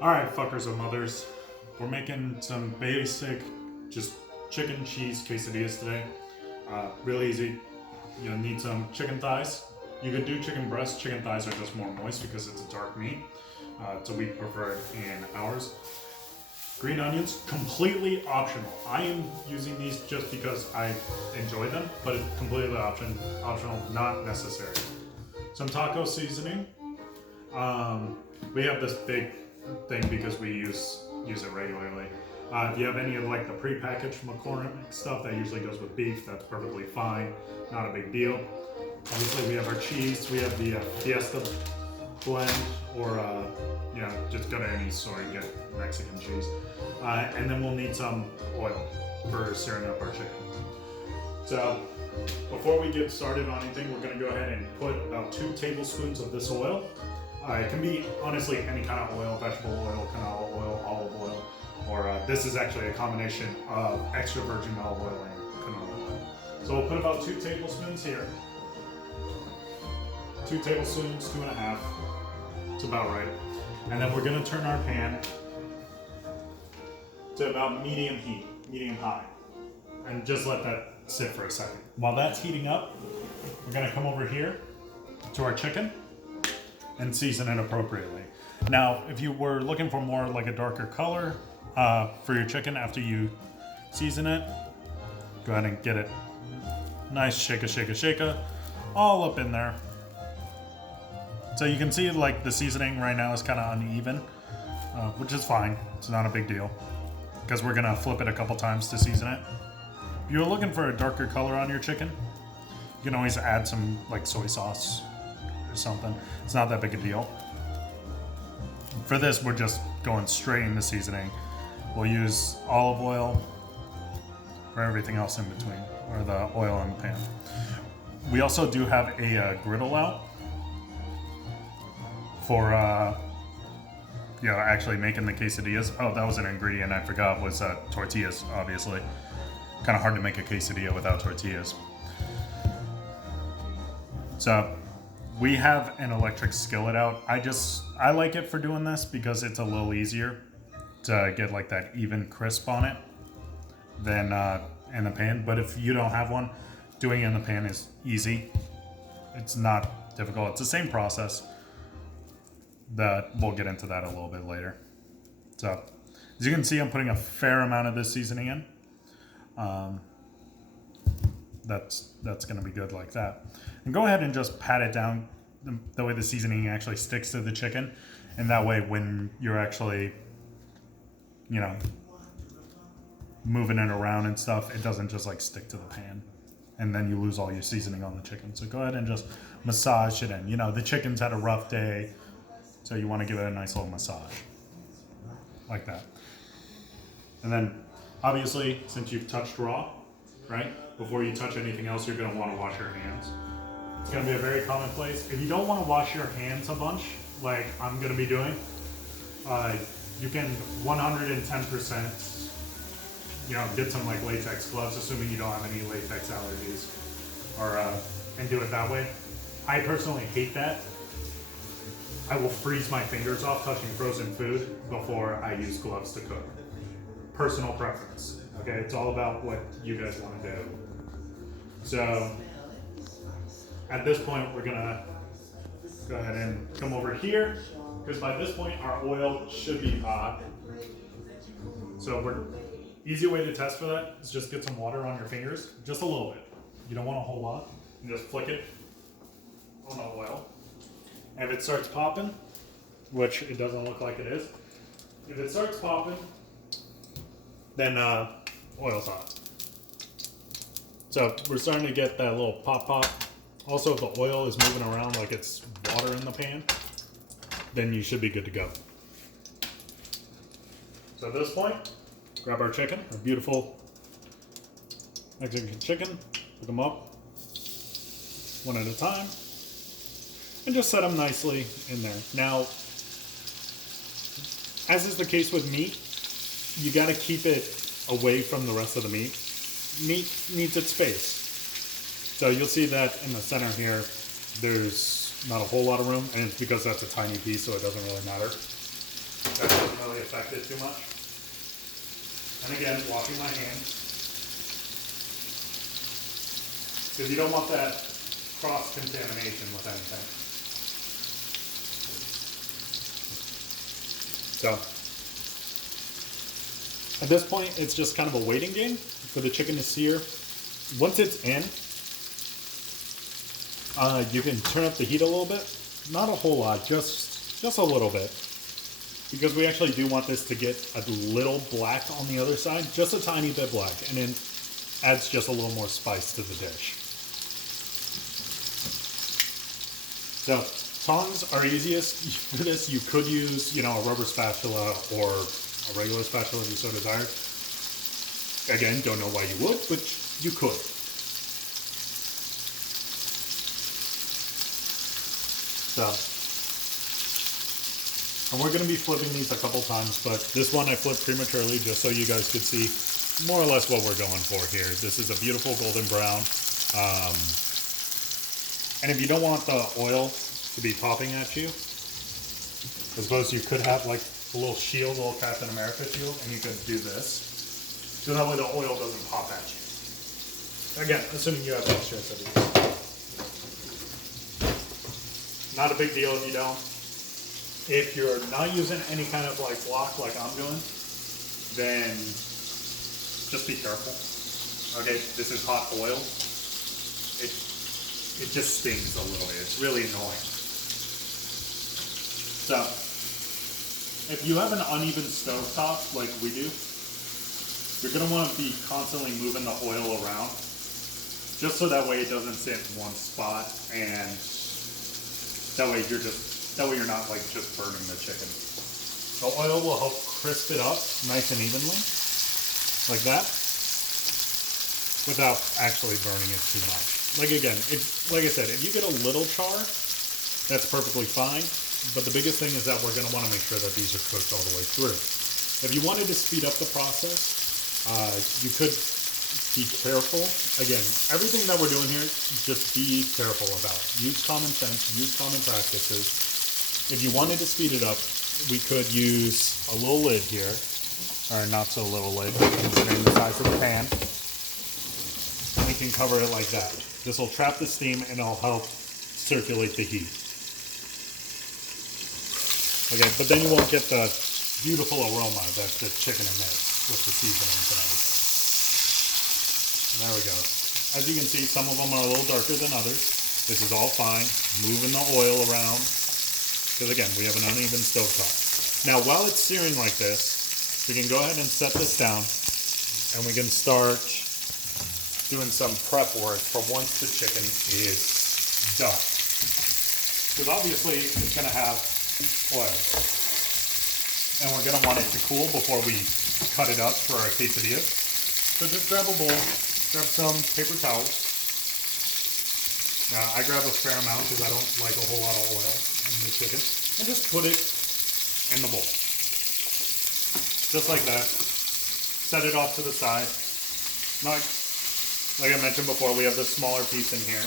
Alright, fuckers and mothers. We're making some basic, just chicken cheese quesadillas today. Really easy. You'll need some chicken thighs. You could do chicken breasts. Chicken thighs are just more moist because it's a dark meat. So we prefer it in ours. Green onions, completely optional. I am using these just because I enjoy them, but it's completely optional, not necessary. Some taco seasoning. We have this big thing because we use it regularly. If you have any of like the prepackaged McCormick stuff that usually goes with beef, that's perfectly fine. Not a big deal. Obviously, we have our cheese. We have the Fiesta blend, or just go to any store and get Mexican cheese. And then we'll need some oil for searing up our chicken. So before we get started on anything, we're going to go ahead and put about 2 tablespoons of this oil. It can be honestly any kind of oil, vegetable oil, canola oil, olive oil, or this is actually a combination of extra virgin olive oil and canola oil. So we'll put about 2 tablespoons here. 2 tablespoons, 2.5. It's about right. And then we're going to turn our pan to about medium heat, medium high, and just let that sit for a second. While that's heating up, we're going to come over here to our chicken and season it appropriately. Now, if you were looking for more like a darker color for your chicken after you season it, go ahead and get it nice, shake all up in there. So you can see like the seasoning right now is kind of uneven, which is fine. It's not a big deal because we're gonna flip it a couple times to season it. If you're looking for a darker color on your chicken, you can always add some like soy sauce or something. It's not that big a deal. For this, we're just going straight into seasoning. We'll use olive oil for everything else in between, or the oil in the pan. We also do have a griddle out for actually making the quesadillas. Oh, that was an ingredient I forgot, was tortillas, obviously. Kind of hard to make a quesadilla without tortillas. So we have an electric skillet out. I like it for doing this because it's a little easier to get like that even crisp on it than in the pan. But if you don't have one, doing it in the pan is easy. It's not difficult. It's the same process. That we'll get into that a little bit later. So as you can see, I'm putting a fair amount of this seasoning in. That's going to be good like that. And go ahead and just pat it down the way the seasoning actually sticks to the chicken, and that way when you're actually moving it around and stuff, it doesn't just like stick to the pan and then you lose all your seasoning on the chicken. So go ahead and just massage it in. The chicken's had a rough day, so you want to give it a nice little massage like that. And then obviously, since you've touched raw, right, before you touch anything else, you're going to want to wash your hands. It's going to be a very common place. If you don't want to wash your hands a bunch, like I'm going to be doing, you can 110%, get some like latex gloves, assuming you don't have any latex allergies, or and do it that way. I personally hate that. I will freeze my fingers off touching frozen food before I use gloves to cook. Personal preference. Okay, it's all about what you guys want to do. So at this point, we're gonna go ahead and come over here, because by this point our oil should be hot. So easy way to test for that is just get some water on your fingers, just a little bit. You don't want a whole lot. And just flick it on the oil. And if it starts popping, which it doesn't look like it is, if it starts popping, then oil's hot. So we're starting to get that little pop. Also, if the oil is moving around like it's water in the pan, then you should be good to go. So at this point, grab our chicken, our beautiful Mexican chicken, pick them up one at a time, and just set them nicely in there. Now, as is the case with meat, you got to keep it away from the rest of the meat. Meat needs its space. So you'll see that in the center here, there's not a whole lot of room, and it's because that's a tiny piece, so it doesn't really matter. That doesn't really affect it too much. And again, washing my hands. Because you don't want that cross-contamination with anything. So, at this point, it's just kind of a waiting game for the chicken to sear. Once it's in, you can turn up the heat a little bit. Not a whole lot, just a little bit. Because we actually do want this to get a little black on the other side, just a tiny bit black, and then adds just a little more spice to the dish. So, tongs are easiest for this. You could use, a rubber spatula or a regular spatula if you so desire. Again, don't know why you would, but you could. So, and we're going to be flipping these a couple times, but this one I flipped prematurely just so you guys could see more or less what we're going for here. This is a beautiful golden brown. And if you don't want the oil to be popping at you, I suppose you could have like a little shield, a little Captain America shield, and you could do this. So that way the oil doesn't pop at you. Again, assuming you have extra of these. Not a big deal if you don't. If you're not using any kind of like block like I'm doing, then just be careful. Okay, this is hot oil. It just stings a little bit. It's really annoying. So, if you have an uneven stove top like we do, you're going to want to be constantly moving the oil around, just so that way it doesn't sit in one spot, and that way you're not like just burning the chicken. The oil will help crisp it up nice and evenly, like that, without actually burning it too much. Like again, like I said, if you get a little char, that's perfectly fine. But the biggest thing is that we're going to want to make sure that these are cooked all the way through. If you wanted to speed up the process, you could be careful. Again, everything that we're doing here, just be careful about. Use common sense, use common practices. If you wanted to speed it up, we could use a little lid here, or not so little lid, considering the size of the pan. And we can cover it like that. This will trap the steam and it'll help circulate the heat. Okay, but then you won't get the beautiful aroma that the chicken emits with the seasonings and everything. And there we go. As you can see, some of them are a little darker than others. This is all fine. Moving the oil around. Because again, we have an uneven stovetop. Now, while it's searing like this, we can go ahead and set this down, and we can start doing some prep work for once the chicken is done. Because obviously, it's going to have oil. And we're going to want it to cool before we cut it up for our quesadillas. So just grab a bowl, grab some paper towels. Now, I grab a fair amount because I don't like a whole lot of oil in the chicken. And just put it in the bowl. Just like that. Set it off to the side. Like I mentioned before, we have the smaller piece in here.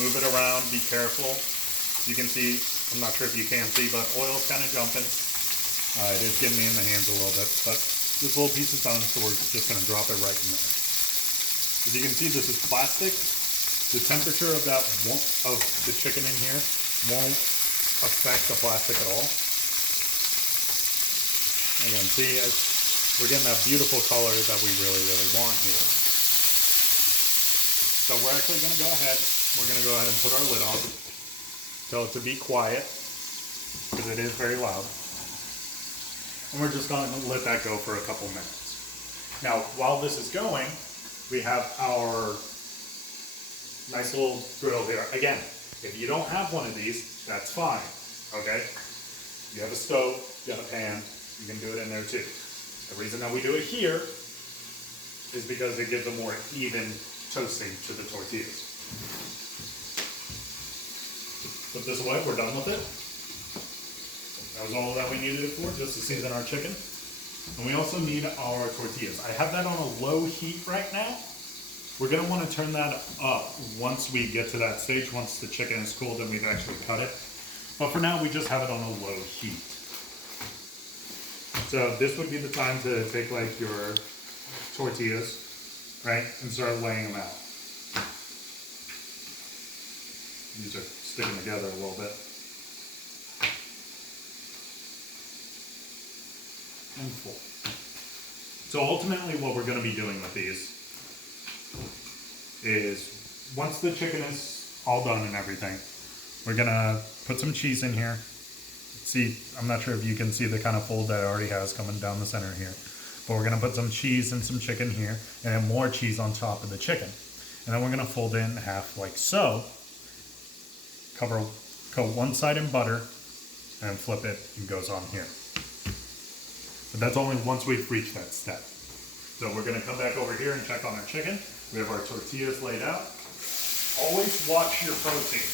Move it around, be careful. You can see, I'm not sure if you can see, but oil's kind of jumping. It is getting me in the hands a little bit, but this little piece is done, so we're just going to drop it right in there. As you can see, this is plastic. The temperature of the chicken in here won't affect the plastic at all. Again, see, we're getting that beautiful color that we really, really want here. So we're actually going to go ahead. We're going to go ahead and put our lid on. Tell it to be quiet, because it is very loud. And we're just going to let that go for a couple minutes. Now, while this is going, we have our nice little grill here. Again, if you don't have one of these, that's fine, okay? You have a stove, you have a pan, you can do it in there too. The reason that we do it here is because it gives a more even toasting to the tortillas. Put this away, we're done with it. That was all that we needed it for, just to season our chicken. And we also need our tortillas. I have that on a low heat right now. We're gonna wanna turn that up once we get to that stage, once the chicken is cooled and we've actually cut it. But for now, we just have it on a low heat. So this would be the time to take like your tortillas, right, and start laying them out. These are sticking together a little bit. And full. So ultimately what we're going to be doing with these is once the chicken is all done and everything, we're going to put some cheese in here. See, I'm not sure if you can see the kind of fold that it already has coming down the center here. But we're going to put some cheese and some chicken here, and then more cheese on top of the chicken. And then we're going to fold it in half like so. Coat one side in butter, and flip it, and goes on here. But that's only once we've reached that step. So we're going to come back over here and check on our chicken. We have our tortillas laid out. Always watch your protein.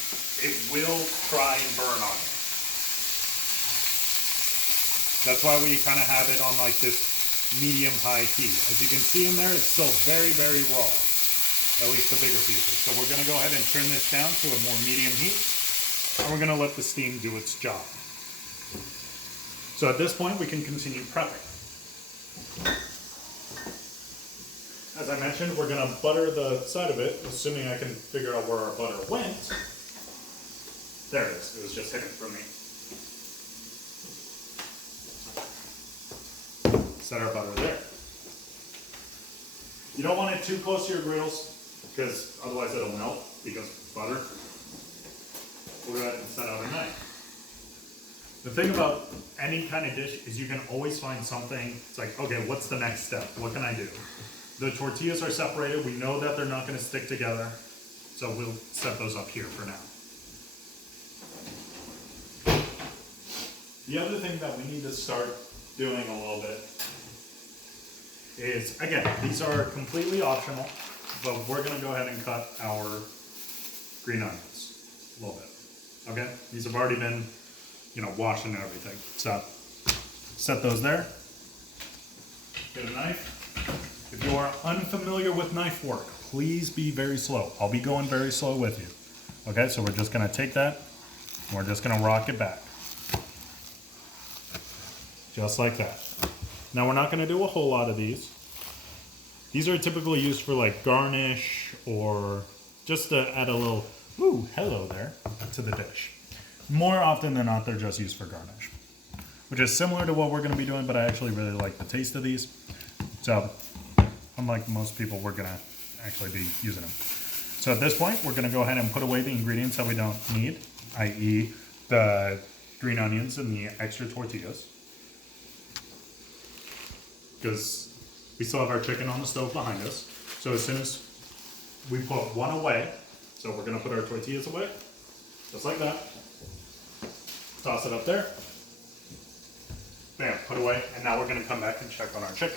It will try and burn on you. That's why we kind of have it on like this medium-high heat. As you can see in there, it's still very, very raw. At least the bigger pieces. So we're going to go ahead and turn this down to a more medium heat. And we're going to let the steam do its job. So at this point, we can continue prepping. As I mentioned, we're going to butter the side of it, assuming I can figure out where our butter went. There it is. It was just hidden from me. Set our butter there. You don't want it too close to your griddles, because otherwise it'll melt, because it's butter. We'll go ahead and set out our knife. The thing about any kind of dish is you can always find something. It's like, okay, what's the next step? What can I do? The tortillas are separated. We know that they're not going to stick together. So we'll set those up here for now. The other thing that we need to start doing a little bit is, again, these are completely optional, but we're going to go ahead and cut our green onions a little bit. Okay? These have already been, washed and everything. So set those there. Get a knife. If you are unfamiliar with knife work, please be very slow. I'll be going very slow with you. Okay, so we're just going to take that and we're just going to rock it back. Just like that. Now we're not going to do a whole lot of these. These are typically used for like garnish or just to add a little, ooh, hello there, to the dish. More often than not, they're just used for garnish, which is similar to what we're going to be doing, but I actually really like the taste of these. So, unlike most people, we're going to actually be using them. So at this point, we're going to go ahead and put away the ingredients that we don't need, i.e. the green onions and the extra tortillas. Because we still have our chicken on the stove behind us. So as soon as we put one away, so we're going to put our tortillas away, just like that. Toss it up there. Bam, put away. And now we're going to come back and check on our chicken.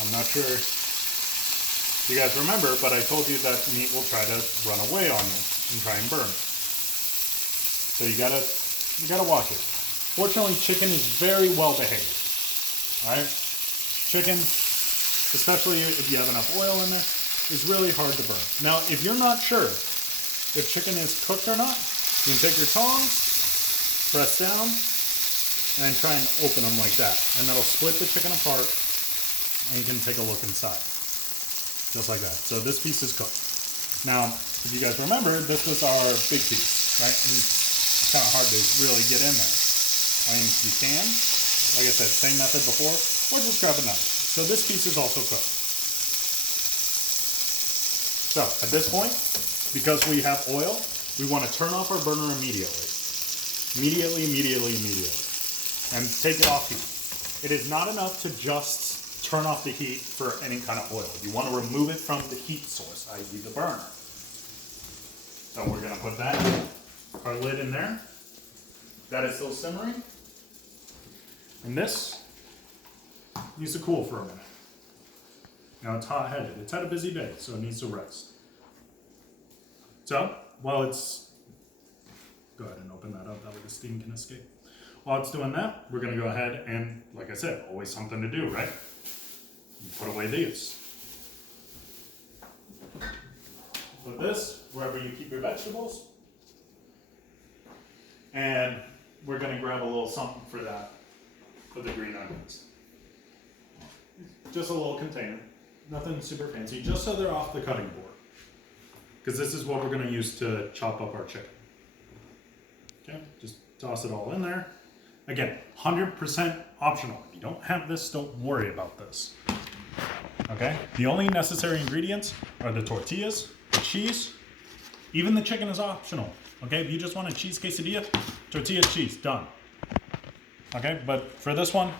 I'm not sure if you guys remember, but I told you that meat will try to run away on you and try and burn. So you gotta watch it. Fortunately, chicken is very well behaved. All right, chicken, especially if you have enough oil in there, is really hard to burn. Now, if you're not sure if chicken is cooked or not, you can take your tongs, press down, and then try and open them like that, and that'll split the chicken apart. And you can take a look inside, just like that. So this piece is cooked. Now, if you guys remember, this was our big piece, right? And it's kind of hard to really get in there. I mean, you can, like I said, same method before, or just grab a knife. So this piece is also cooked. So at this point, because we have oil, we want to turn off our burner immediately. Immediately. And take it off heat. It is not enough to just turn off the heat for any kind of oil. You want to remove it from the heat source, i.e. the burner. So we're going to put our lid in there. That is still simmering. And this needs to cool for a minute. Now it's hot-headed. It's had a busy day, so it needs to rest. So, while it's... Go ahead and open that up. That way the steam can escape. While it's doing that, we're going to go ahead and, like I said, always something to do, right? You put away these. Put this wherever you keep your vegetables. And we're gonna grab a little something for that, for the green onions. Just a little container, nothing super fancy, just so they're off the cutting board. Because this is what we're gonna use to chop up our chicken. Okay, just toss it all in there. Again, 100% optional. If you don't have this, don't worry about this. Okay, the only necessary ingredients are the tortillas, the cheese, even the chicken is optional. Okay, if you just want a cheese quesadilla, tortillas, cheese, done. Okay, but for this one,